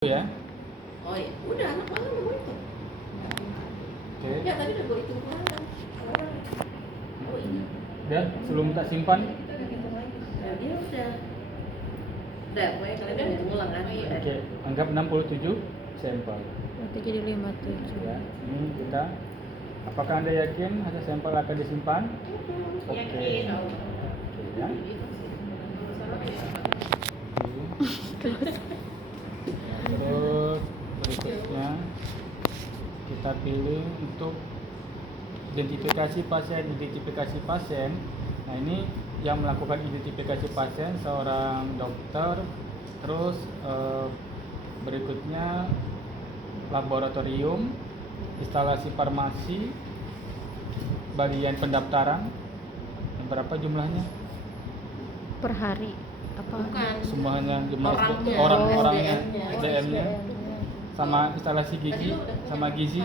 Ya. Oh ya, udah anak udah gue hitung. Oke. Ya tadi udah gue hitung kan. Oh ini. Udah, sebelum tak simpan. Nah, dia udah. Udah, gue kalian udah hitung ulang kan? Oke, anggap 67 sampel. Berarti jadi 57. Ya, ini kita. Apakah Anda yakin hasil sampel akan disimpan? Oke. Yakin. Oke ya. Terus berikutnya kita pilih untuk identifikasi pasien. Nah, ini yang melakukan identifikasi pasien seorang dokter. Terus berikutnya laboratorium, instalasi farmasi, bagian pendaftaran. Berapa jumlahnya? Per hari apa? Bukan. Semuanya jumlah Orangnya, orangnya, SDM-nya. SDM-nya, sama instalasi gizi, sama gizi.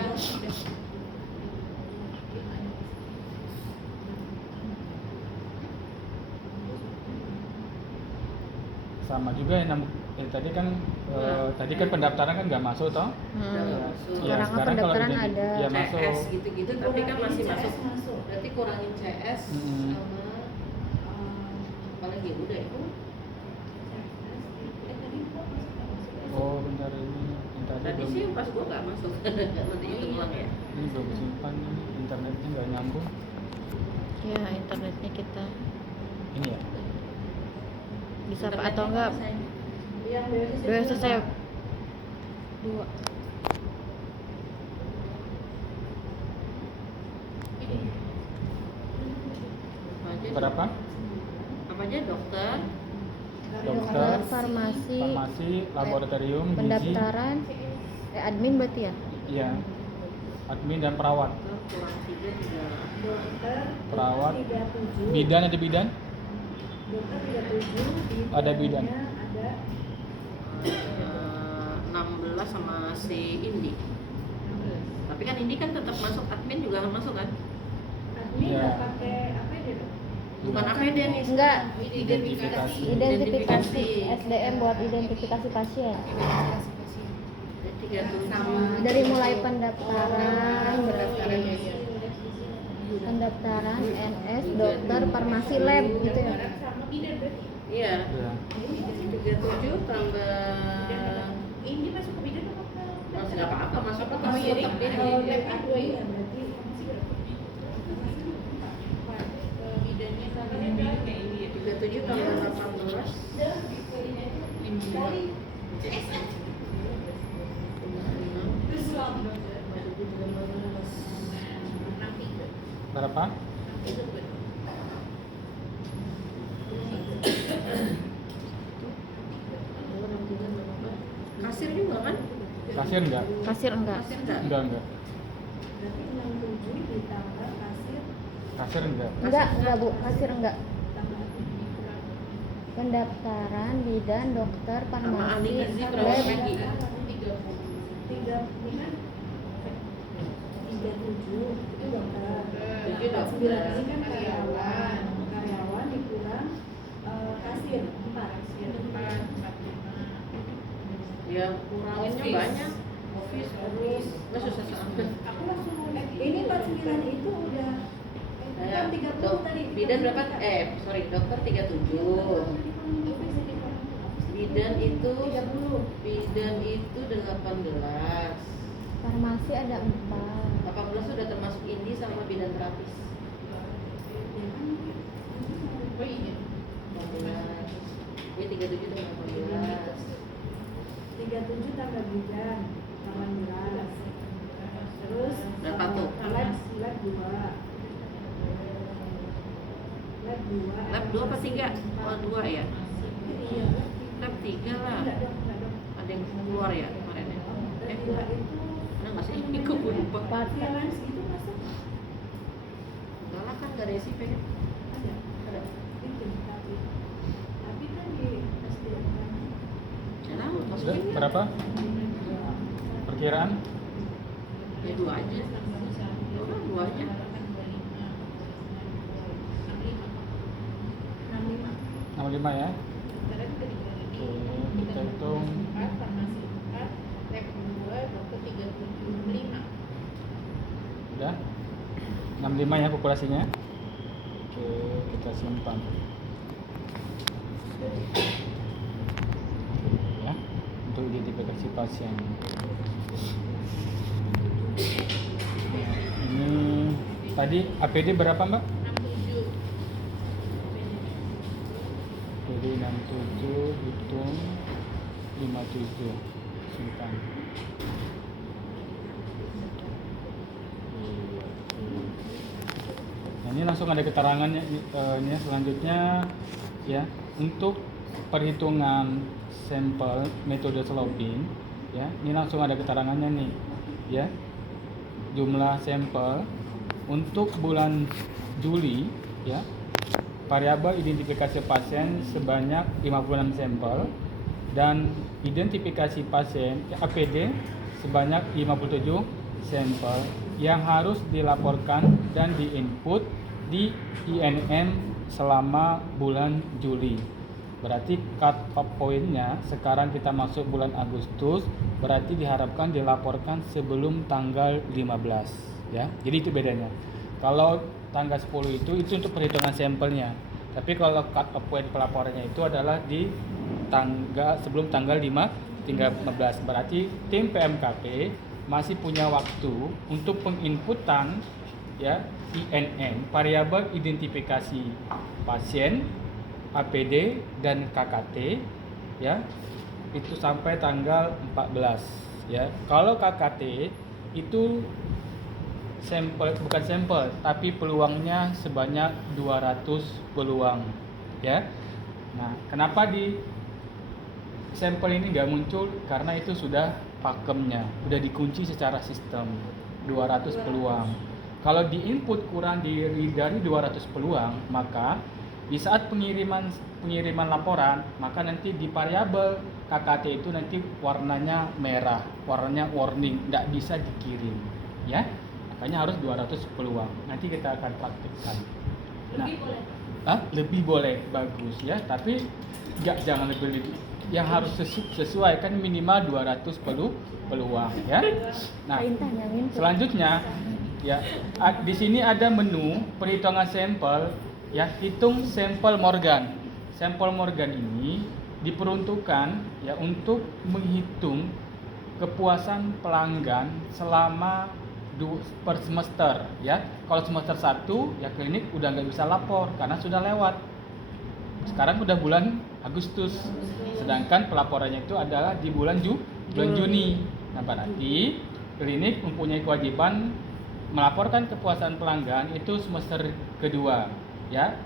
Sama juga yang tadi kan pendaftaran kan nggak masuk toh. Ya, Sekarang kan pendaftaran kalau ada ya masuk. CS gitu-gitu tapi kan masih masuk. Berarti kurangin CS sama apalagi udah itu. Oh bentar, ini yang tadi Tadi belum, sih pas gua nggak masuk. Nanti hitung ulang ya. ini belum simpan, ini internetnya nggak nyambung. Ya, internetnya kita Ini ya. bisa apa atau enggak? Udah selesai. 2. Berapa? Apa aja dokter? Dokter, farmasi, laboratorium, gizi. pendaftaran, admin berarti ya? Iya. Admin dan perawat. Kurang 3 Perawat. Bidan, ada bidan? Ada bidan. 16 sama si Indi. Tapi kan Indi kan tetap masuk, admin juga masuk kan? Admin Iya. nggak pakai APD dong? Bukan APD nih. Enggak. Identifikasi. Identifikasi SDM buat identifikasi pasien. 37. Dari mulai pendaftaran, pendaftaran, NS, dokter, farmasi, lab gitu ya. Iya. Iya. 37 tambah Ini masuk ke bidan apa ke masih nggak apa-apa masuk ke Oh, jadi tetap kalau ini. lab A2 ya berarti masih berapa? Bidannya sama kayak ini ya. 37 tambah 18. Berapa? Kasir juga kan? Kasir enggak? Kasir enggak? Kasir enggak? Enggak. Berarti 67 ditambah kasir Kasir enggak? Enggak Bu, kasir enggak. tambah admin kurang Pendaftaran, bidan, dokter, Sama ahli farmasi, gizi lab. berapa Peggy? 37 itu dokter. 7 dokter. 9 ini kan karyawan dikurang kasir 4. Ya kuranginnya banyak. Office terus nggak susah banget. Aku langsung ini 49 itu udah Kayak 30 tadi. bidan berapa? Dokter 37. Bidan itu 18. Farmasi ada 4. 18 sudah termasuk Indi sama bidan terapis. 18. Ini 37 tambah 18. 37 tambah bidan 18. Terus Berapa tuh? lab 2. Lab 2. Lab 2 apa 3? Oh 2 ya? Iya. Lab 3 lah. Enggak dong. Ada yang keluar ya kemarin ya? Lab 2 itu Ada nggak sih? Ini gue lupa. freelance itu masuk Enggak lah kan nggak ada SIP kan? ada. Ada. Itu tapi kan di SDM kan. Ya lah, Sudah, masukin ya. berapa? Perkiraan? Ya 2 aja. 2 aja. 65 ya. Oke, kita hitung 65 ya populasinya. Oke, kita simpan. Ya, untuk identifikasi pasien. Ini tadi APD berapa, Mbak? 67. APD 67 hitung 57 simpan. Nah, ini langsung ada keterangannya ini selanjutnya ya, untuk perhitungan sampel metode sloping ya. Ini langsung ada keterangannya nih ya. Jumlah sampel untuk bulan Juli ya. Variabel identifikasi pasien sebanyak 56 sampel dan identifikasi pasien APD sebanyak 57 sampel yang harus dilaporkan dan diinput di INM selama bulan Juli. Berarti cut off point-nya sekarang kita masuk bulan Agustus, berarti diharapkan dilaporkan sebelum tanggal 15 ya. Jadi itu bedanya. Kalau tanggal 10 itu untuk perhitungan sampelnya. Tapi kalau cut off point pelaporannya itu adalah di sebelum tanggal 15. Berarti tim PMKP masih punya waktu untuk penginputan ya INN, variabel identifikasi pasien, APD dan KKT ya. Itu sampai tanggal 14 ya. Kalau KKT itu bukan sampel tapi peluangnya sebanyak 200 peluang ya. Nah, kenapa di sampel ini nggak muncul? Karena itu sudah pakemnya, udah dikunci secara sistem 200 peluang. Kalau di input kurang dari 200 peluang, maka di saat pengiriman laporan, maka nanti di variabel KKT itu nanti warnanya merah, warnanya warning, nggak bisa dikirim ya. Makanya harus 200 peluang. Nanti kita akan praktikkan. Nah, Lebih boleh. lebih boleh, bagus ya, tapi jangan lebih. Yang harus sesuai kan minimal 200 peluang ya. Nah, selanjutnya ya, di sini ada menu perhitungan sampel ya, hitung sampel Morgan. Sampel Morgan ini diperuntukkan ya untuk menghitung kepuasan pelanggan selama per semester ya. Kalau semester 1 ya klinik udah nggak bisa lapor karena sudah lewat. Sekarang udah bulan Agustus, sedangkan pelaporannya itu adalah di bulan Juni. Nah, berarti klinik mempunyai kewajiban melaporkan kepuasan pelanggan itu semester kedua ya.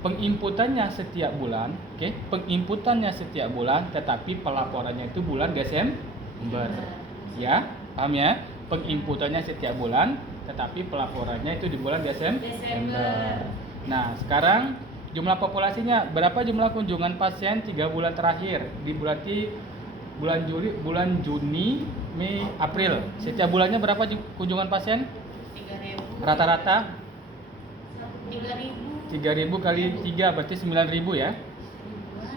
Penginputannya setiap bulan, oke? Penginputannya setiap bulan, tetapi pelaporannya itu bulan Desember. Ya, paham ya? Penginputannya setiap bulan, tetapi pelaporannya itu di bulan Desember. Nah, sekarang jumlah populasinya berapa? Jumlah kunjungan pasien 3 bulan terakhir di bulan Juni, Mei, April. Setiap bulannya berapa kunjungan pasien? 3.000. Rata-rata 3.000. 3.000 kali 3 berarti 9.000 ya. Ribuan.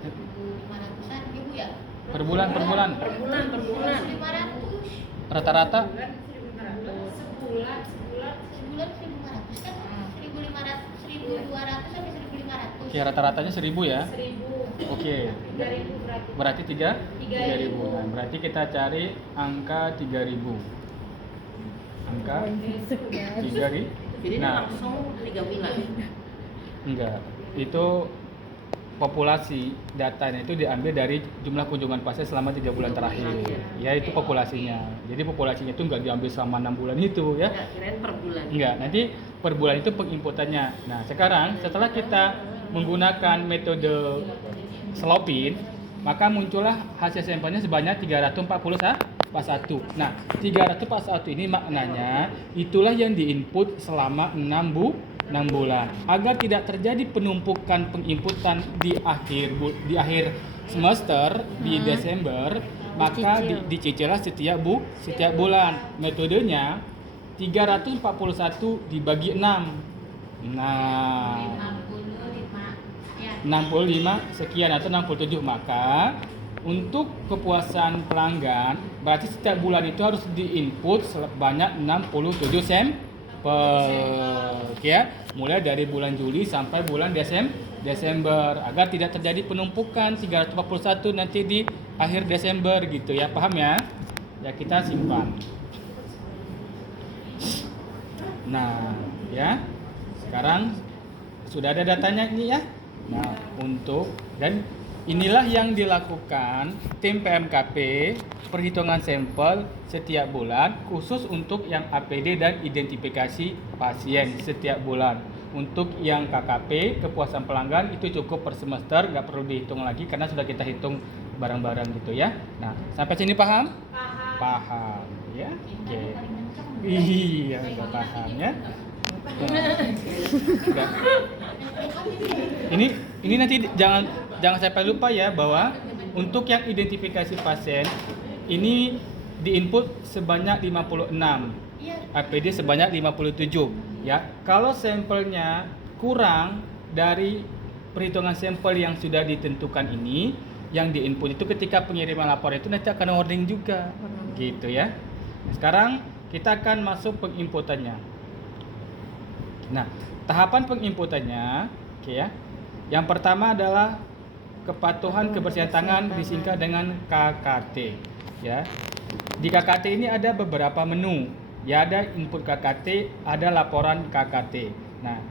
1.500-an ribu ya? Per bulan. per bulan 1.500. Rata-rata Sebulan 1.500 kan? 1.200 sampai 1.500. ya, rata-ratanya 1.000 ya. 1.000. Oke. 3.000 Berarti 3.000. Nah, berarti kita cari angka 3.000. Angka 3.000. Jadi Nah, langsung 3 wilayah. enggak. Itu populasi datanya itu diambil dari jumlah kunjungan pasien selama 3 bulan terakhir. Ya, itu populasinya. Jadi populasinya itu enggak diambil selama 6 bulan itu ya. Enggak, kirain per bulan. Enggak, nanti per bulan itu penginputannya. Nah, sekarang setelah kita menggunakan metode slopin, maka muncullah hasil sampelnya sebanyak 341. Nah, 341 ini maknanya itulah yang diinput selama 6 bulan. Agar tidak terjadi penumpukan penginputan di akhir semester di Desember, maka dicicillah setiap bulan. Metodenya 341 dibagi 6. Nah, 65 sekian atau 67, maka untuk kepuasan pelanggan berarti setiap bulan itu harus diinput sebanyak 67 sampel, ya. Mulai dari bulan Juli sampai bulan Desember agar tidak terjadi penumpukan 341 nanti di akhir Desember gitu ya. Paham ya? Ya, kita simpan. Nah, ya. Sekarang sudah ada datanya ini ya. Nah, dan inilah yang dilakukan tim PMKP perhitungan sampel setiap bulan khusus untuk yang APD dan identifikasi pasien setiap bulan. Untuk yang KKP kepuasan pelanggan itu cukup per semester, nggak perlu dihitung lagi karena sudah kita hitung barang-barang gitu ya. Nah, sampai sini paham? Paham ya. Oke. Iya, nggak paham ya. Nah, ini nanti jangan sampai lupa ya bahwa untuk yang identifikasi pasien ini diinput sebanyak 56, APD sebanyak 57 ya. Kalau sampelnya kurang dari perhitungan sampel yang sudah ditentukan ini, yang diinput itu ketika pengiriman laporan itu nanti akan warning juga gitu ya. Nah, sekarang kita akan masuk penginputannya. Nah, tahapan penginputannya, oke ya. Yang pertama adalah kepatuhan kebersihan tangan disingkat dengan KKT, ya. Di KKT ini ada beberapa menu. Ya, ada input KKT, ada laporan KKT. Nah,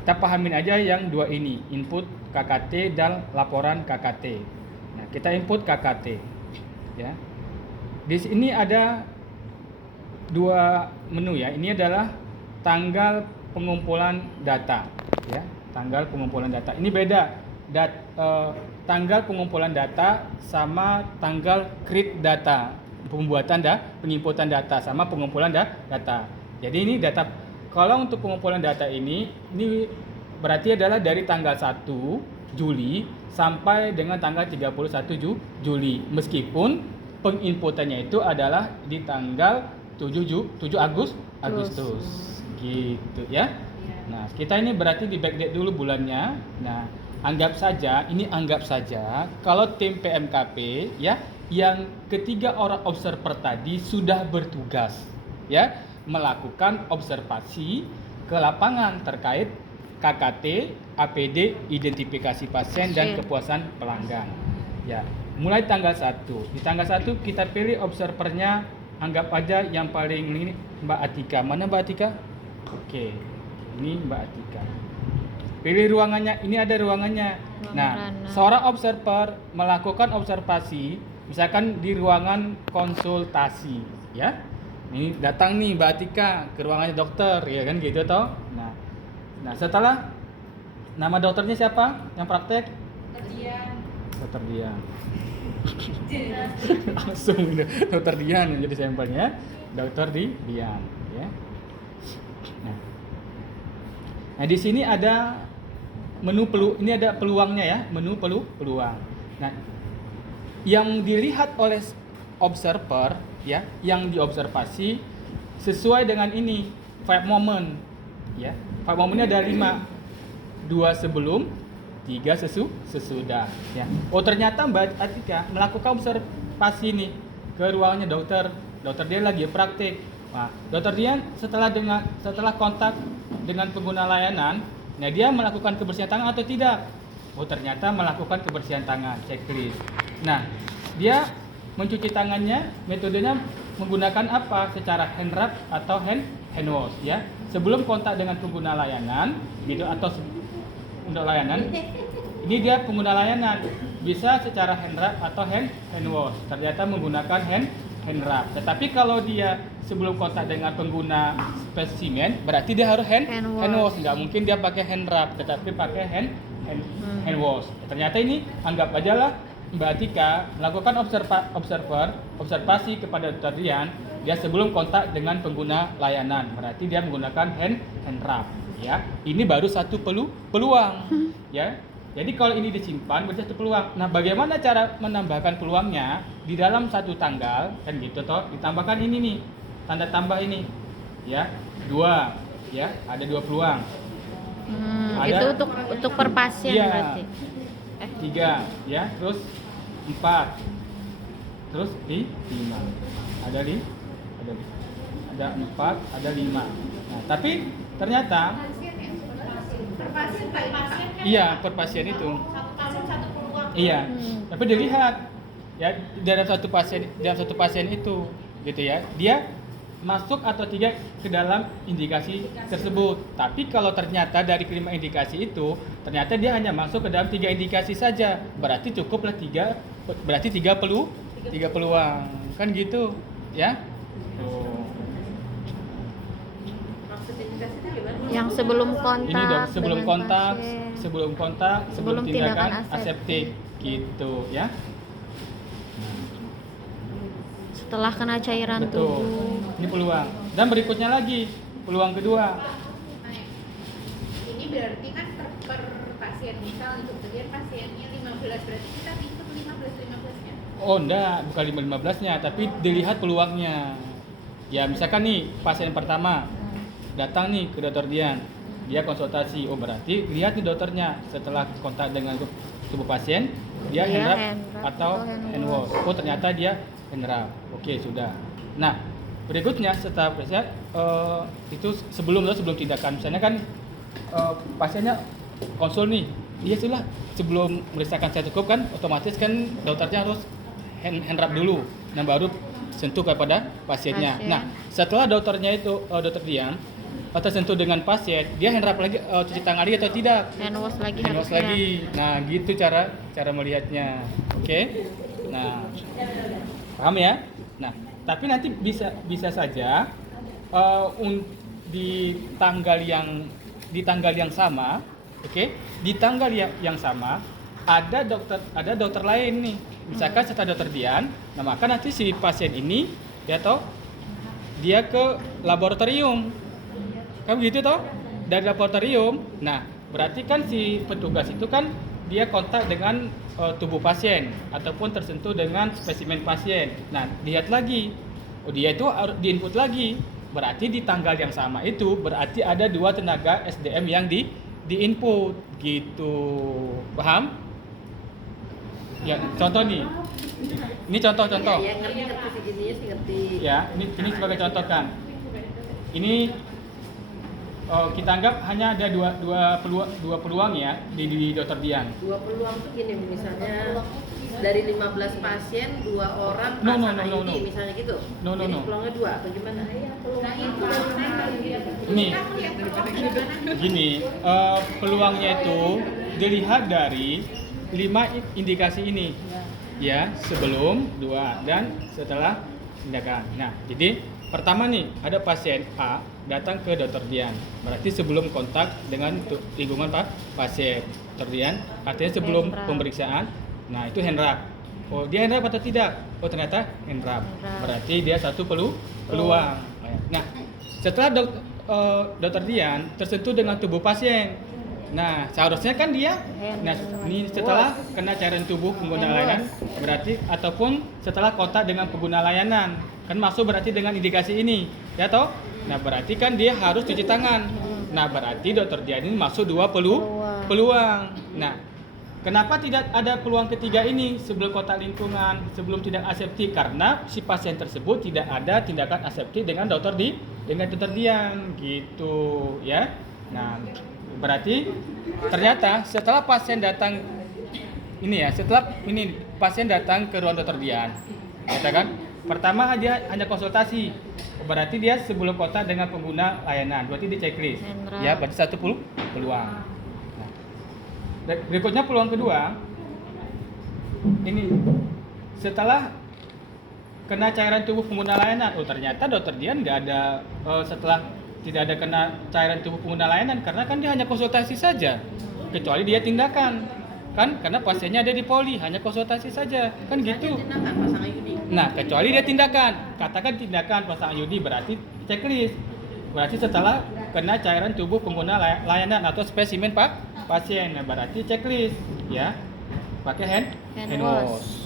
kita pahamin aja yang dua ini, input KKT dan laporan KKT. Nah, kita input KKT, ya. Di sini ada dua menu ya. Ini adalah tanggal pengumpulan data, ya. Tanggal pengumpulan data. Ini beda. Tanggal pengumpulan data sama tanggal create data, pembuatan penginputan data sama pengumpulan data. Jadi ini data, kalau untuk pengumpulan data ini berarti adalah dari tanggal 1 Juli sampai dengan tanggal 31 Juli. Meskipun penginputannya itu adalah di tanggal 7 Agustus. Gitu ya. Nah, kita ini berarti di backdate dulu bulannya. Nah, anggap saja kalau tim PMKP ya yang ketiga orang observer tadi sudah bertugas ya melakukan observasi ke lapangan terkait KKT, APD, identifikasi pasien dan kepuasan pelanggan. Ya, mulai tanggal 1. Di tanggal 1 kita pilih observernya, anggap aja yang paling ini Mbak Atika. Mana Mbak Atika? Oke. Ini Mbak Atika. Pilih ruangannya, ini ada ruangannya. Nah, seorang observer melakukan observasi, misalkan di ruangan konsultasi, ya. Ini datang nih Mbak Atika ke ruangannya dokter, ya kan gitu toh. Nah, setelah nama dokternya siapa? Yang praktek? Dokter Dian. Langsung Dokter Dian yang jadi sampelnya, Dokter Dian, ya. Nah, di sini ada menu ini ada peluangnya ya, menu peluang. Nah, yang dilihat oleh observer ya, yang diobservasi sesuai dengan ini 5 moment ya. 5 momennya ada 5. 2 sebelum, 3 sesudah ya. Oh, ternyata Mbak Atika melakukan observasi nih ke ruangannya dokter dia lagi praktik. Nah, dokter dia setelah kontak dengan pengguna layanan, nah dia melakukan kebersihan tangan atau tidak? Oh, ternyata melakukan kebersihan tangan, checklist. Nah, dia mencuci tangannya, metodenya menggunakan apa? Secara hand rub atau hand wash ya. Sebelum kontak dengan pengguna layanan, gitu atau untuk layanan, ini dia pengguna layanan bisa secara hand rub atau hand wash. Ternyata menggunakan hand rub. Tetapi kalau dia sebelum kontak dengan pengguna spesimen, berarti dia harus hand wash. Nggak mungkin dia pakai hand rub, tetapi pakai hand wash. Ternyata ini anggap aja lah Mbak Atika melakukan observasi kepada Dr. Dian, dia sebelum kontak dengan pengguna layanan, berarti dia menggunakan hand rub. Ya, ini baru satu peluang. Ya. Jadi kalau ini disimpan berarti satu peluang. Nah, bagaimana cara menambahkan peluangnya? Di dalam satu tanggal kan gitu toh, ditambahkan ini nih. Tanda tambah ini. Ya, 2. Ya, ada 2 peluang. Itu untuk per pasien iya, berarti. 3 ya, terus 4. Terus di 5. Ada ada 4, ada 5. Nah, tapi ternyata Per pasien Pak, pasien kan iya per pasien itu. satu pasien satu peluang. Iya. Tapi dilihat ya dalam satu pasien itu gitu ya. Dia masuk atau tidak ke dalam indikasi tersebut. Tapi kalau ternyata dari kelima indikasi itu ternyata dia hanya masuk ke dalam 3 indikasi saja, berarti cukuplah 3, berarti 3 peluang. Kan gitu, ya? Tuh. Maksud indikasi itu gimana? Yang sebelum kontak. Ini dong sebelum dengan kontak, pasien. sebelum kontak, sebelum Sebelum tindakan tindakan aseptik gitu, ya. Setelah kena cairan Betul. tubuh. Ini peluang. Dan berikutnya lagi, peluang kedua. Ini berarti kan per pasien, misal untuk kemudian pasiennya 15, berarti kita hitung 15-15-nya. Oh enggak, bukan 15-nya, tapi dilihat peluangnya. Ya misalkan nih pasien pertama datang nih ke dokter Dian, dia konsultasi, oh berarti lihat nih dokternya setelah kontak dengan tubuh pasien, dia Dia hand rub hand rub atau atau hand hand wash. Oh ternyata dia hand rub. Oke sudah. Nah berikutnya setelah itu sebelum tindakan, misalnya kan pasiennya konsul nih, iya sudah sebelum memeriksakan stetoskop kan otomatis kan dokternya harus hand rub dulu, nah baru sentuh kepada pasiennya. Pasien. Nah setelah dokternya itu dokter Dian tersentuh dengan pasien, dia hand rub lagi, cuci tangan lagi atau tidak? Hand wash lagi Hand wash harusnya. lagi. Nah gitu cara melihatnya. Oke. Nah paham ya? Nah tapi nanti bisa saja di tanggal yang sama, oke? Di tanggal yang sama ada dokter lain nih. Misalkan setelah dokter Dian, nah maka nanti si pasien ini ya toh dia ke laboratorium. Kan begitu toh? Dari laboratorium. Nah, berarti kan si petugas itu kan dia kontak dengan tubuh pasien ataupun tersentuh dengan spesimen pasien. Nah, lihat lagi. Oh, dia itu harus diinput lagi. Berarti di tanggal yang sama itu berarti ada 2 tenaga SDM yang diinput gitu. Paham? Ya, contoh nih. Ini contoh-contoh. Ya, ngerti segininya sih ngerti. Ya, ini sebagai contoh kan. Ini kita anggap hanya ada dua peluang ya di dokter Dian. 2 peluang tuh gini, misalnya dari 15 pasien 2 orang No, pasang no, IUD, no. misalnya gitu. No. Jadi peluangnya 2 atau gimana? Nah itu Ini gini, peluangnya itu dilihat dari 5 indikasi ini. Ya, sebelum, 2 dan setelah tindakan. Nah, jadi pertama nih ada pasien A datang ke dokter Dian. Berarti sebelum kontak dengan lingkungan pasien. Dokter Dian artinya sebelum Hand rub. pemeriksaan. Nah, itu hand rub. Oh, dia hand rub atau tidak? Oh, ternyata hand rub. Hand rub. Berarti dia satu peluang. Nah, setelah dokter Dian tersentuh dengan tubuh pasien. Nah, seharusnya kan dia ini setelah kena cairan tubuh pengguna layanan berarti ataupun setelah kontak dengan pengguna layanan. Kan masuk berarti dengan indikasi ini, ya toh? Nah, berarti kan dia harus cuci tangan. Nah, berarti dokter Dian ini masuk 2 peluang. Nah, kenapa tidak ada peluang ketiga ini sebelum kontak lingkungan, sebelum tindakan aseptik? Karena si pasien tersebut tidak ada tindakan aseptik dengan dokter Dian gitu, ya. Nah, berarti ternyata setelah pasien datang pasien datang ke ruang dokter Dian, katakan pertama dia hanya konsultasi, berarti dia sebelum kontak dengan pengguna layanan, berarti di checklist, ya berarti satu peluang. Nah, berikutnya peluang kedua, ini setelah kena cairan tubuh pengguna layanan, oh ternyata dokter Dian nggak ada setelah tidak ada kena cairan tubuh pengguna layanan karena kan dia hanya konsultasi saja, kecuali dia tindakan kan karena pasiennya ada di poli hanya konsultasi saja kan gitu. Tindakan pasang IUD. Nah kecuali dia tindakan, katakan tindakan pasang IUD berarti checklist, berarti setelah kena cairan tubuh pengguna layanan atau spesimen pasien, nah berarti checklist ya pakai hand wash.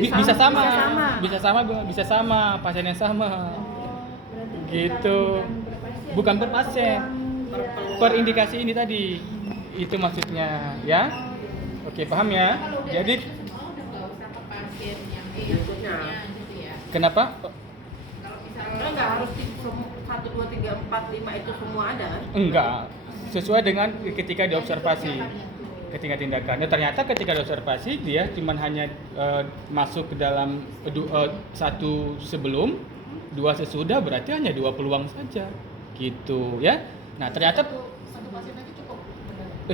Bisa sama pasien yang sama gitu, bukan per pasien, per indikasi ini tadi itu maksudnya ya. Oke paham ya. kalau udah Jadi semua udah nggak usah ke pasien yang berikutnya gitu ya. kenapa harus 1, 2, 3, 4, 5 itu semua ada kan? Enggak, sesuai dengan ketika diobservasi, ketika tindakan. Dan ternyata ketika diobservasi dia cuman hanya masuk ke dalam satu sebelum, dua sesudah, berarti hanya 2 peluang saja, gitu ya. Nah ternyata Satu pasien aja cukup.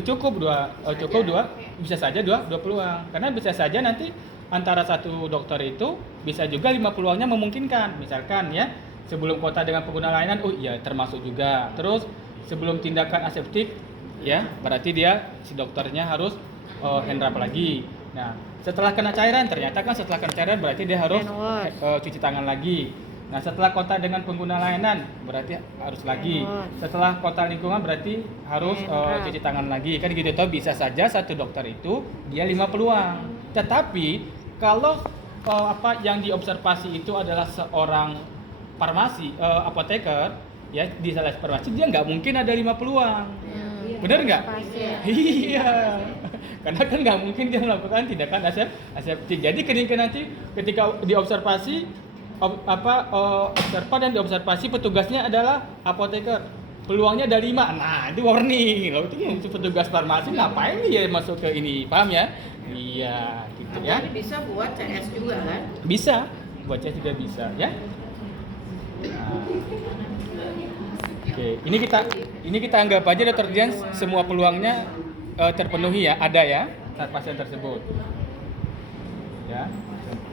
cukup dua, bisa saja dua peluang, karena bisa saja nanti antara satu dokter itu bisa juga 5 peluangnya memungkinkan. Misalkan ya, sebelum kontak dengan pengguna layanan, oh iya termasuk juga. Terus sebelum tindakan aseptik, ya berarti dia si dokternya harus hand rub lagi. Nah setelah kena cairan, ternyata kan setelah kena cairan berarti dia harus Hand wash. cuci tangan lagi. Nah setelah kontak dengan pengguna layanan berarti harus lagi. Hand wash. Setelah kontak lingkungan berarti harus Hand rub. cuci tangan lagi. Kan gitu toh, bisa saja satu dokter itu dia 5 peluang. Tetapi kalau yang diobservasi itu adalah seorang farmasi, apoteker, ya di salah farmasi, dia nggak mungkin ada 5 peluang. Bener nggak? Iya. Karena kan nggak mungkin dia melakukan tindakan aseptik. Jadi nanti ketika diobservasi, observan dan diobservasi petugasnya adalah apoteker. Peluangnya ada 5. Nah, itu warning. Lalu itu petugas farmasi ngapain dia masuk ke ini? Paham ya? Iya, gitu ya. Jadi bisa buat CS juga kan? Bisa. Buat saya juga bisa, ya. Nah. Oke, ini kita anggap aja Dr. Dian semua peluangnya terpenuhi ya, ada ya saat pasien tersebut. Ya,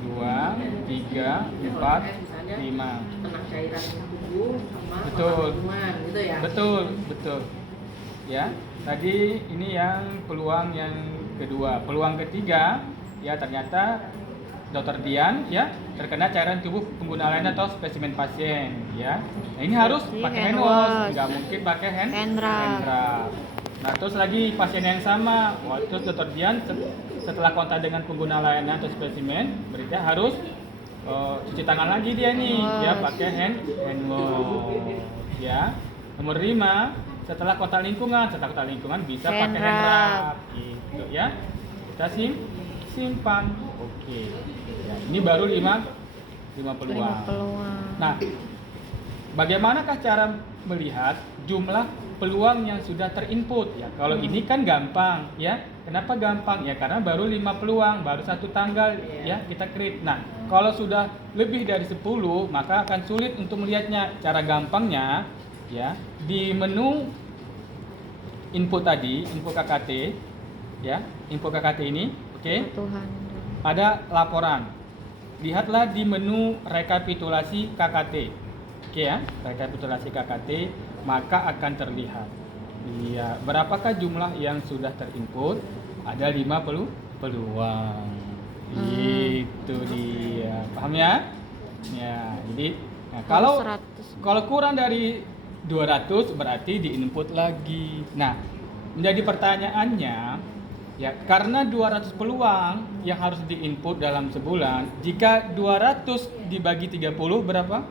2, 3, 4, 5. Kena cairan tubuh sama Betul. kandungan gitu ya. Betul. Ya, tadi ini yang peluang yang kedua. Peluang ketiga, ya ternyata Dr. Dian ya terkena cairan tubuh pengguna lain atau spesimen pasien ya. Nah, ini harus Jadi pakai hand hand wash, wash. nggak mungkin pakai hand rub. rub. Nah, terus lagi pasien yang sama, terus Dr. Dian setelah kontak dengan pengguna layanan atau spesimen, berarti harus cuci tangan lagi dia nih, ya pakai hand wash ya. Nomor 5, setelah kontak lingkungan bisa Hand pakai hand rub. rub gitu ya. Kita simpan. Oke. Ya, ini baru 5 peluang. 5 peluang. Nah, bagaimanakah cara melihat jumlah peluang yang sudah terinput ya? Kalau ini kan gampang ya. Kenapa gampang? Ya karena baru 5 peluang, baru satu tanggal ya kita create. Nah, kalau sudah lebih dari 10 maka akan sulit untuk melihatnya. Cara gampangnya ya, di menu input tadi, input KKT ya, input KKT ini, oke. Tuhan. Ada laporan. Lihatlah di menu rekapitulasi KKT. Oke ya, rekapitulasi KKT, maka akan terlihat. Iya, berapakah jumlah yang sudah terinput? Ada 5 peluang. Itu dia. Paham ya? Ya, jadi nah, kalau kurang dari 200 berarti diinput lagi. Nah, menjadi pertanyaannya ya, karena 200 peluang yang harus diinput dalam sebulan, jika 200 dibagi 30 berapa?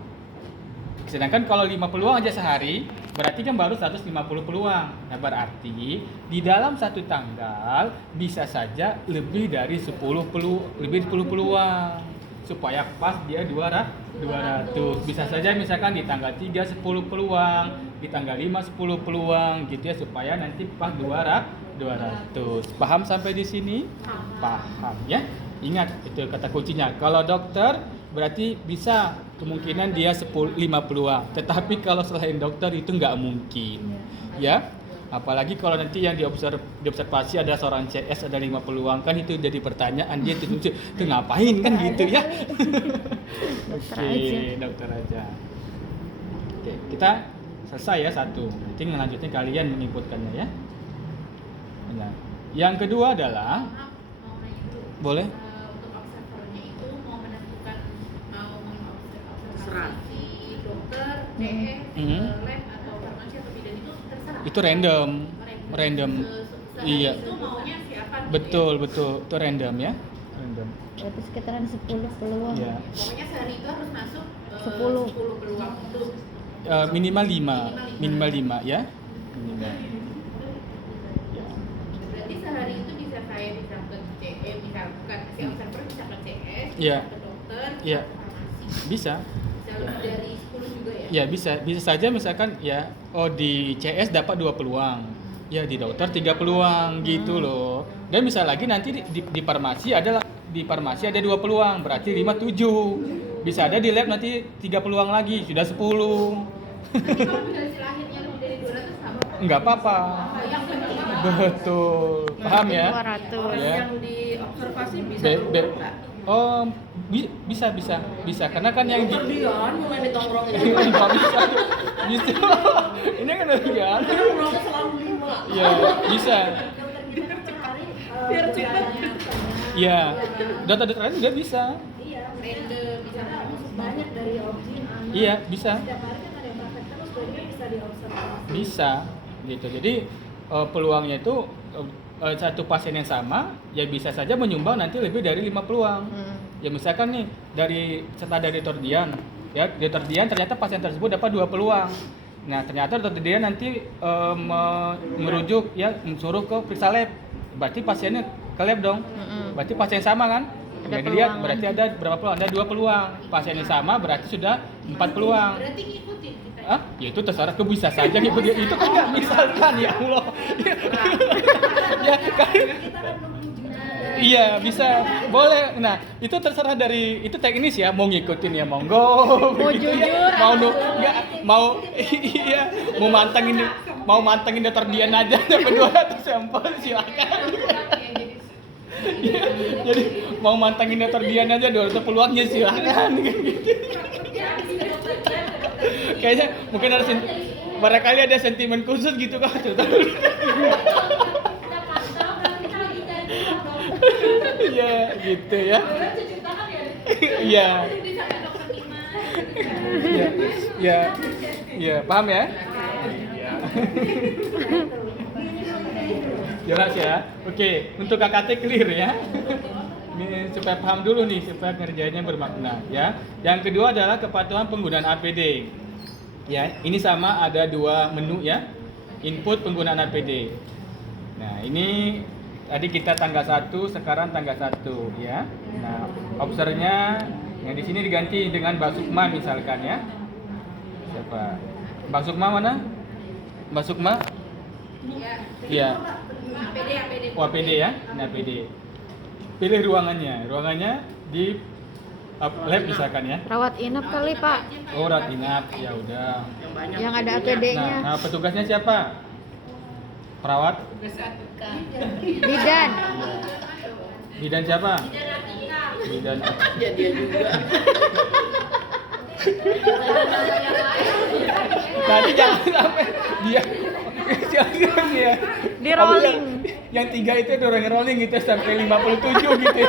Sedangkan kalau 5 peluang aja sehari, berarti kan baru 150 peluang. Nah, berarti di dalam satu tanggal bisa saja lebih dari 10 peluang supaya pas dia 200. Bisa saja misalkan di tanggal 3 10 peluang, di tanggal 5 10 peluang gitu ya, supaya nanti pas 200. Paham sampai di sini? Paham ya? Ingat itu kata kuncinya. Kalau dokter berarti bisa kemungkinan dia 5 peluang. Tetapi kalau selain dokter itu nggak mungkin. Ya? Apalagi kalau nanti yang diobservasi ada seorang CS ada 5 peluang, kan itu jadi pertanyaan dia itu ngapain kan gitu ya. Oke, dokter aja. Oke, kita selesai ya satu. Nanti ngelanjutin kalian menginputkannya ya. Nah, yang kedua adalah Maaf, mau nanya dulu. boleh. Untuk observernya itu mau menentukan mau Terserah. mengobservasi si dokter, CS, lab atau farmasi atau bidan itu terserah. Itu random. Iya. Itu maunya siapa? gitu Betul. Itu random ya. Random. Berarti sekitaran 10 peluang. Ya. Pokoknya sehari itu harus masuk 10. 10 peluang itu. Minimal 5 ya. Minimal. Ya. Berarti sehari itu bisa saya bisa ke CS, bisa bukan si observer bisa ke CS, Iya. bisa ke dokter, Iya. bisa ke farmasi. Bisa. Bisa lebih dari 10 juga ya. Ya bisa saja misalkan ya, oh di CS dapat 2 peluang, ya di dokter 3 peluang gitu loh. Dan bisa lagi nanti di farmasi di farmasi ada 2 peluang, berarti 5 7. Bisa ada di lab nanti 3 peluang lagi, sudah 10. Nanti kalau hasil akhirnya lebih dari 200 apa? Enggak apa-apa. Yang penting Betul. Paham ya? 200. Ya. Yang di observasi bisa Be- be- berubah nggak? Oh, bisa karena kan yang di Kemudian mulai ditongkrongin. nggak bisa. Ini kan dari kan. Nongkrongnya selalu 5. Ya, bisa. Biar cepat. Iya. Data-data lain juga bisa. random misalnya banyak dari objek anak. Iya, bisa. Setiap hari kan ada yang praktek terus, berarti kan bisa diobservasi. Bisa gitu. Jadi peluangnya itu satu pasien yang sama ya bisa saja menyumbang nanti lebih dari 5 peluang. Ya misalkan nih dari dokter Dian, ya dokter Dian ternyata pasien tersebut dapat 2 peluang. Nah ternyata dokter Dian nanti merujuk ya suruh ke periksa lab, berarti pasiennya ke lab dong. Berarti pasien sama kan? Ada Yang dilihat peluang berarti ada berapa peluang? Ada 2 peluang. Pasien yang sama berarti sudah 4 peluang. berarti ngikutin kita. Ah, ya itu terserah, ke bisa saja gitu dia. Itu kan nggak misalkan ya Allah. Ya kan. Iya bisa, boleh. Nah itu terserah dari itu teknis ya, mau ngikutin ya monggo. Mau Begitu jujur, ya. Mau nggak mau iya mau mantengin dokter Dian aja dapat 200 sampel silakan. Ya, jadi mau mantengin dokter Dian aja 200 peluangnya silakan. Kayaknya mungkin ada barangkali ada sentimen khusus gitu kan. Iya, gitu ya. Iya. Iya. Iya, paham ya? Iya. Jelas ya. Oke, untuk KKT clear ya. Ini supaya paham dulu nih, supaya ngerjainnya bermakna ya. Yang kedua adalah kepatuhan penggunaan APD. Ya, ini sama ada 2 menu ya. Input penggunaan APD. Nah, ini tadi kita tanggal 1, sekarang tanggal 1 ya. Nah, obsernya yang di sini diganti dengan Mbak Sukma misalkan ya. Siapa? Mbak Sukma mana? Mbak Sukma? Iya. Iya. APD. Oh, APD ya. Nah, APD. Pilih ruangannya. Ruangannya di lab misalkan ya. Rawat inap kali Pak, Oh, rawat inap. Ya udah. Yang banyak. yang ada itunya. APD-nya. Nah, petugasnya siapa? Perawat? Bidan. Bidan siapa? Bidan. Ya dia juga. Nanti jangan sampai dia jangan ya. Di rolling. Yang 3 itu rolling gitu sampai 57 gitu.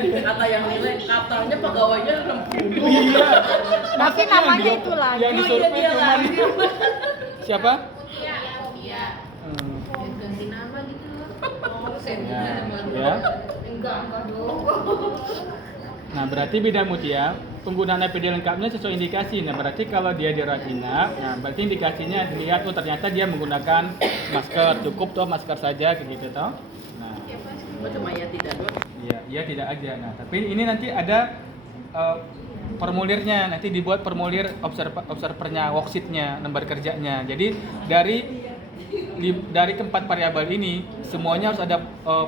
Kata yang nilai, katanya pegawainya 60. Iya. Tapi Masa namanya yang itu lagi. Yang disurvei Dia cuma lagi. siapa? Iya. Hmm. Ganti nama gitu. Ya. Enggak dong. Nah, berarti Bidan Mutia, penggunaan APD lengkapnya sesuai indikasi. Nah, berarti kalau dia dirawat inap, nah berarti indikasinya dilihat oh ternyata dia menggunakan masker, cukup toh masker saja gitu toh. Nah, Cuma ya tidak doang. iya tidak aja. Nah, tapi ini nanti ada formulirnya, nanti dibuat formulir observernya, worksheetnya, lembar kerjanya. Jadi dari keempat variabel ini semuanya harus ada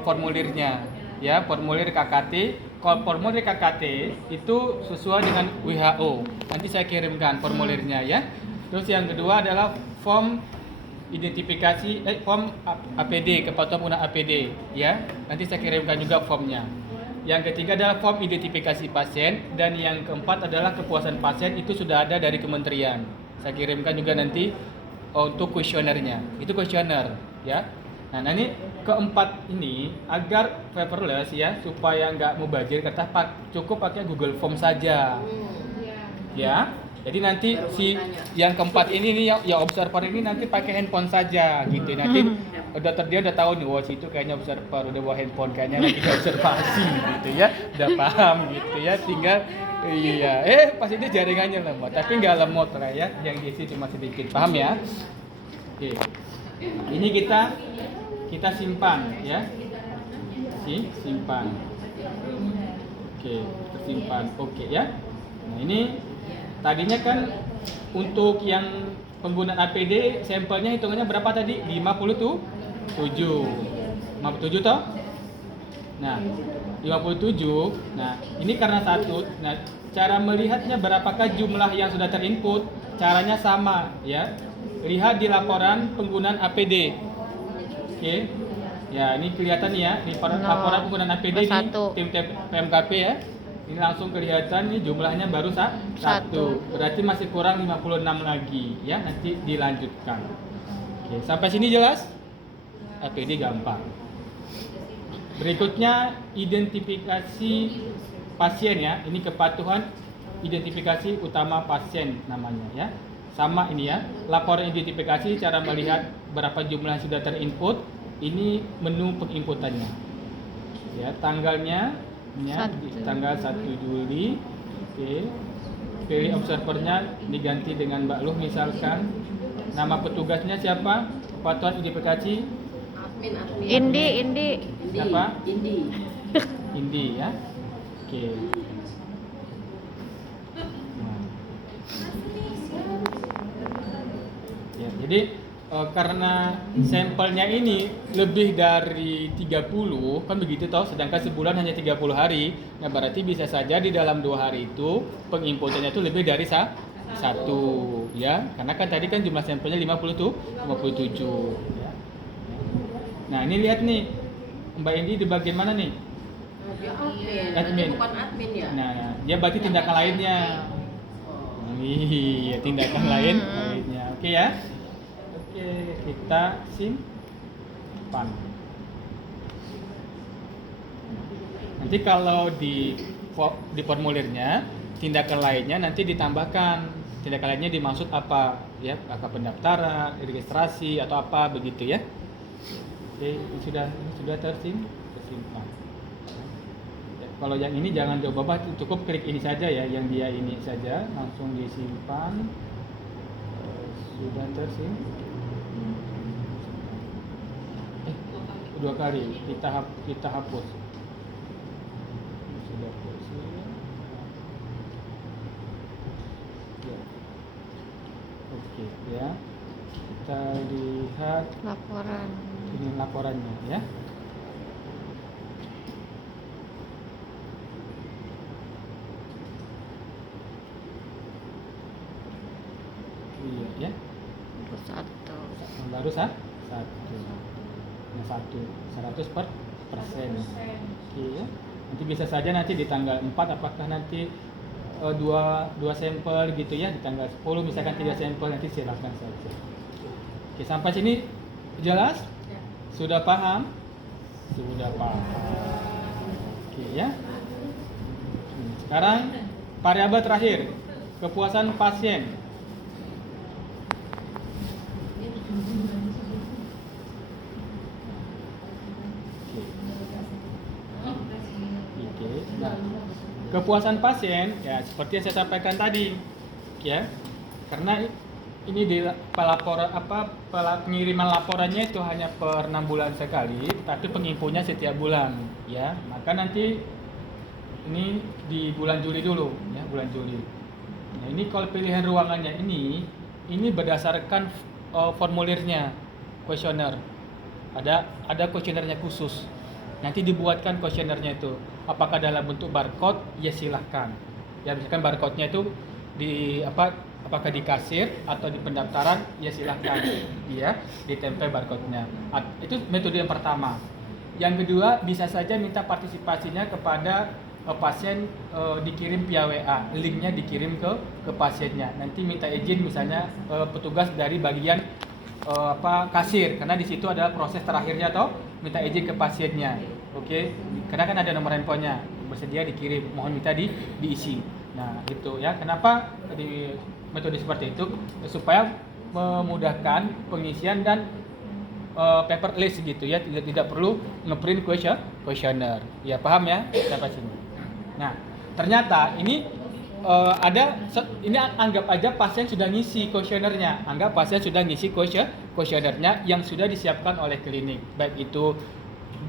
formulirnya, ya formulir KKT. Kalau formulir KKT itu sesuai dengan WHO. Nanti saya kirimkan formulirnya ya. Terus yang kedua adalah form identifikasi form APD, kepatuhan penggunaan APD ya. Nanti saya kirimkan juga formnya. Yang ketiga adalah form identifikasi pasien dan yang keempat adalah kepuasan pasien itu sudah ada dari kementerian. Saya kirimkan juga nanti untuk kuesionernya. Itu kuesioner ya. Nah, ini keempat ini agar paperless ya supaya nggak mubazir kata cukup pakai Google Form saja. Ya. Jadi nanti Baru si mau tanya. yang keempat ini nih yang observer ini nanti pakai handphone saja gitu. Nanti dia udah tahu nih, wah situ kayaknya observer udah bawa handphone kayaknya lagi observasi gitu ya. Udah paham gitu ya. Tinggal iya, pas itu jaringannya lemot, tapi nggak lemot lah ya. Yang diisi cuma sedikit. Paham ya? Oke. Ini kita simpan ya. Simpan. Oke, tersimpan. Oke ya. Nah, ini tadinya kan untuk yang penggunaan APD sampelnya hitungannya berapa tadi? 57 toh? Nah, 57. Nah, ini karena satu. Nah, cara melihatnya berapakah jumlah yang sudah terinput? Caranya sama, ya. Lihat di laporan penggunaan APD. Oke. Ya, ini kelihatan ya, di laporan penggunaan APD di tim PMKP ya. Ini langsung kelihatan nih jumlahnya baru satu. Berarti masih kurang 56 lagi ya, nanti dilanjutkan. Oke, sampai sini jelas? APD gampang. Berikutnya identifikasi pasien ya. Ini kepatuhan identifikasi utama pasien namanya ya. Sama ini ya. Laporan identifikasi cara melihat berapa jumlah yang sudah terinput. Ini menu penginputannya. Ya, tanggalnya ya, di tanggal 1 Juli. Oke. Pilih observernya diganti dengan Mbak Luh misalkan. Nama petugasnya siapa? Kepatuhan identifikasi Admin. Indi. siapa? Indi. Indi ya. Oke. Nah. Ya, jadi karena sampelnya ini lebih dari 30 kan begitu toh, sedangkan sebulan hanya 30 hari. Nah, berarti bisa saja di dalam 2 hari itu penginputannya itu lebih dari satu ya. Karena kan tadi kan jumlah sampelnya 57 ya. Nah, ini lihat nih Mbak Indi di bagian mana nih? Dia admin. Admin. Berarti bukan admin ya? Nah, dia berarti tindakan lainnya. Oh. Iya, tindakan lainnya. Oke ya. Oke, kita simpan. Nanti kalau di formulirnya tindakan lainnya nanti ditambahkan. Tindakan lainnya dimaksud apa? Ya, apa pendaftaran, registrasi atau apa begitu ya. Oke, ini sudah tersimpan. Ya, kalau yang ini jangan coba, cukup klik ini saja ya, yang dia ini saja langsung disimpan. Sudah tersimpan. 2 kali kita hapus. Sudah tersimpan. Ya. Oke ya. Kita lihat Laporan. ini laporannya ya. Iya ya. Satu. Baru satu. Yang 100%. Oke ya. Nanti bisa saja nanti di tanggal 4 apakah nanti dua sampel gitu ya, di tanggal 10 misalkan 3 sampel, nanti silakan saja. Oke, sampai sini jelas? Sudah paham? Sudah paham. Oke ya. Sekarang variabel terakhir, kepuasan pasien. Oke. Nah, kepuasan pasien ya seperti yang saya sampaikan tadi, ya. Karena ini di pengiriman laporannya itu hanya per 6 bulan sekali, tapi pengimpunya setiap bulan, ya. Maka nanti ini di bulan Juli dulu, ya, bulan Juli. Nah, ini kalau pilihan ruangannya ini berdasarkan formulirnya, kuesioner. Ada kuesionernya khusus. Nanti dibuatkan kuesionernya itu. Apakah dalam bentuk barcode? Ya silahkan. Ya misalkan barcode-nya itu apakah di kasir atau di pendaftaran? Ya silahkan. Ya, ditempel barcode-nya. Itu metode yang pertama. Yang kedua, bisa saja minta partisipasinya kepada pasien, dikirim via WA, linknya dikirim ke pasiennya. Nanti minta izin misalnya petugas dari bagian kasir, karena di situ adalah proses terakhirnya atau minta izin ke pasiennya. Oke, karena kan ada nomor handphonenya, bersedia dikirim, mohon minta diisi. Nah, itu ya. Kenapa di metode seperti itu? Supaya memudahkan pengisian dan paperless gitu ya, tidak perlu ngeprint kuesioner. Ya, paham ya sampai sini. Nah, ternyata ini ini anggap aja pasien sudah ngisi kuesionernya. Anggap pasien sudah ngisi kuesionernya yang sudah disiapkan oleh klinik, baik itu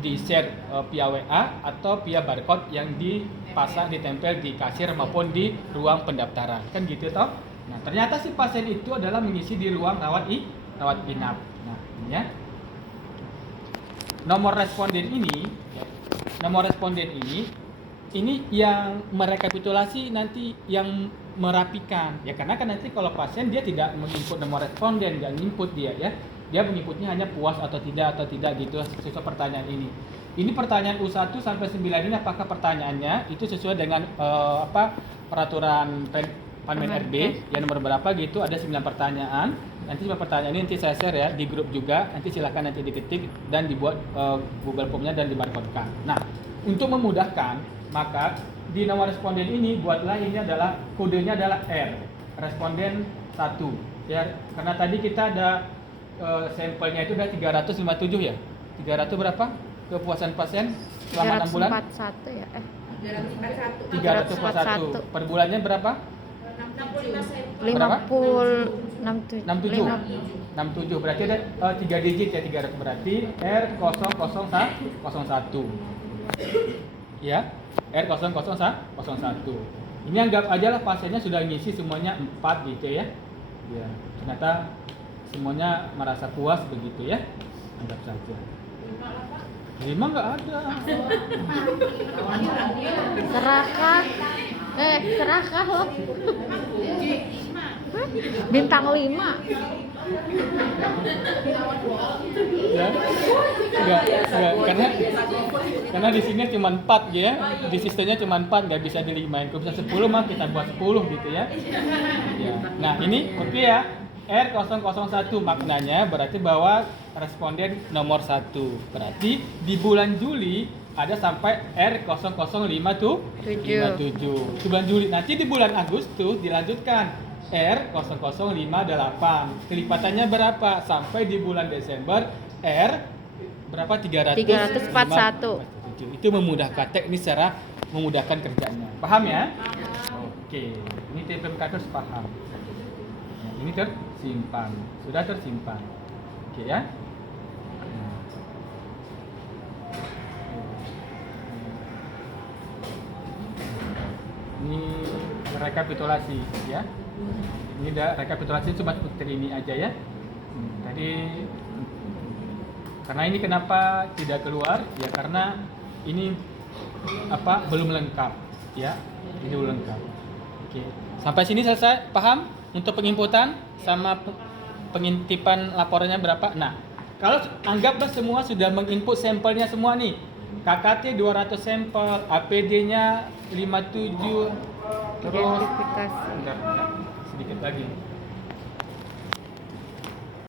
di share via WA atau via barcode yang dipasang ditempel di kasir maupun di ruang pendaftaran, kan gitu toh. Nah, ternyata si pasien itu adalah mengisi di ruang rawat inap. Nah, ini ya. Nomor responden ini yang merekapitulasi nanti yang merapikan ya, karena kan nanti kalau pasien dia tidak menginput nomor responden, nggak menginput dia ya, dia menginputnya hanya puas atau tidak gitu sesuai pertanyaan ini. Ini pertanyaan U1 sampai 9 ini apakah pertanyaannya itu sesuai dengan peraturan Panmen RB yang nomor berapa gitu, ada 9 pertanyaan. Nanti 9 pertanyaan ini nanti saya share ya di grup juga, nanti silahkan nanti diketik dan dibuat Google Form-nya dan dibarcode-kan. Nah, untuk memudahkan maka di nomor responden ini buatlah ini adalah kodenya adalah R, responden 1 ya, karena tadi kita ada sampelnya itu udah 357 ya. 300 berapa kepuasan pasien selama 6 bulan? 341 ya. 341. Per bulannya berapa? 67 berarti ada 3 digit ya, 300 berarti R0001 ya, R0001. Ini anggap aja lah pasiennya sudah ngisi semuanya 4 gitu ya. Ya, ternyata semuanya merasa puas begitu ya, anggap saja. 5 nggak ada. Serakah loh. Bintang 5. Ya, enggak, karena di sini cuma 4 ya, di sistemnya cuma 4, nggak bisa dilimain. Kalau bisa 10 mah kita buat 10 gitu ya. Ya. Nah ini oke ya, R001 maknanya berarti bahwa responden nomor 1. Berarti di bulan Juli ada sampai R0057 itu bulan Juli. Nanti di bulan Agustus dilanjutkan R0058. Kelipatannya berapa? Sampai di bulan Desember R berapa? 341. Itu memudahkan teknis secara memudahkan kerjanya. Paham ya? Oke. Ini TPM harus paham. Nah, ini tersimpan. Sudah tersimpan. Oke ya. Ini rekapitulasi ya. Ini udah rekapitulasi cuma seperti ini aja ya. Tadi karena ini kenapa tidak keluar ya, karena ini belum lengkap ya. Ini belum lengkap. Oke. Sampai sini selesai, paham untuk penginputan sama pengintipan laporannya berapa? Nah, kalau anggaplah semua sudah menginput sampelnya semua nih. KKT 200 sampel, APD-nya 57, terus Identifikasi. enggak, sedikit lagi.